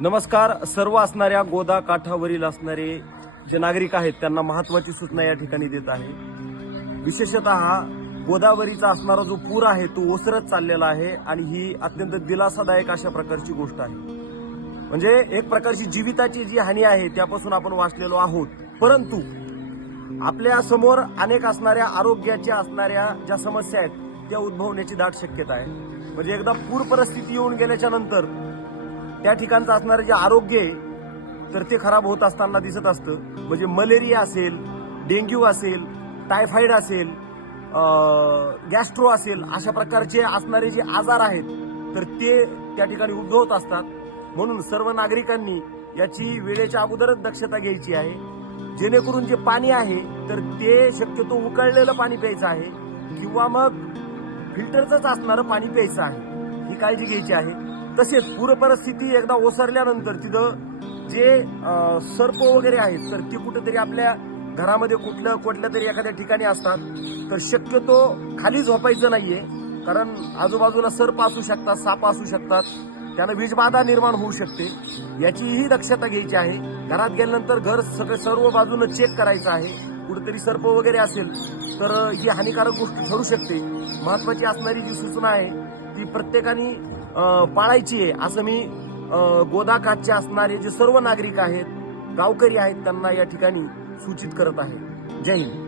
नमस्कार. सर्व असणाऱ्या गोदा काठावरील असणारे जे नागरिक आहेत त्यांना महत्वाची सूचना या ठिकाणी देत आहे. विशेषतः गोदावरीचा असणारा जो पूर आहे तो ओसरत चाललेला आहे आणि ही अत्यंत दिलासादायक अशा प्रकारची गोष्ट आहे. म्हणजे एक प्रकारची जीविताची जी हानी आहे त्यापासून आपण वाचलेलो आहोत, परंतु आपल्या समोर अनेक असणाऱ्या आरोग्याच्या असणाऱ्या ज्या समस्या आहेत त्या उद्भवण्याची दाट शक्यता आहे. म्हणजे एकदा पूर परिस्थिती येऊन गेल्याच्या नंतर त्या ठिकाणचं असणारं जे आरोग्य आहे तर ते खराब होत असताना दिसत असतं. म्हणजे मलेरिया असेल, डेंग्यू असेल, टायफॉइड असेल, गॅस्ट्रो असेल, अशा प्रकारचे असणारे जे आजार आहेत तर ते त्या ठिकाणी उद्भवत असतात. म्हणून सर्व नागरिकांनी याची वेळेच्या अगोदरच दक्षता घ्यायची आहे, जेणेकरून जे पाणी आहे तर ते शक्यतो उकळलेलं पाणी प्यायचं आहे किंवा मग फिल्टरचंच असणारं पाणी प्यायचं आहे, ही काळजी घ्यायची आहे. तसेच पूर परिस्थिती एकदा ओसरल्यानंतर तिथं जे सर्प वगैरे आहेत तर ते कुठेतरी आपल्या घरामध्ये कुठल्या तरी एखाद्या ठिकाणी असतात, तर शक्यतो खाली झोपायचं नाहीये, कारण आजूबाजूला सर्प असू शकतात, साप असू शकतात, त्यानं वीजबाधा निर्माण होऊ शकते. याचीही दक्षता घ्यायची आहे. घरात गेल्यानंतर घर सर्व बाजूनं चेक करायचं आहे. कुठेतरी सर्प वगैरे असेल तर ही हानिकारक गोष्ट ठरू शकते. महत्वाची असणारी जी सूचना आहे ती प्रत्येकाने पाळायची आहे, असं मी गोदा काठचे असणारे जे सर्व नागरिक आहेत, गावकरी आहेत, त्यांना या ठिकाणी सूचित करत आहे. जय हिंद.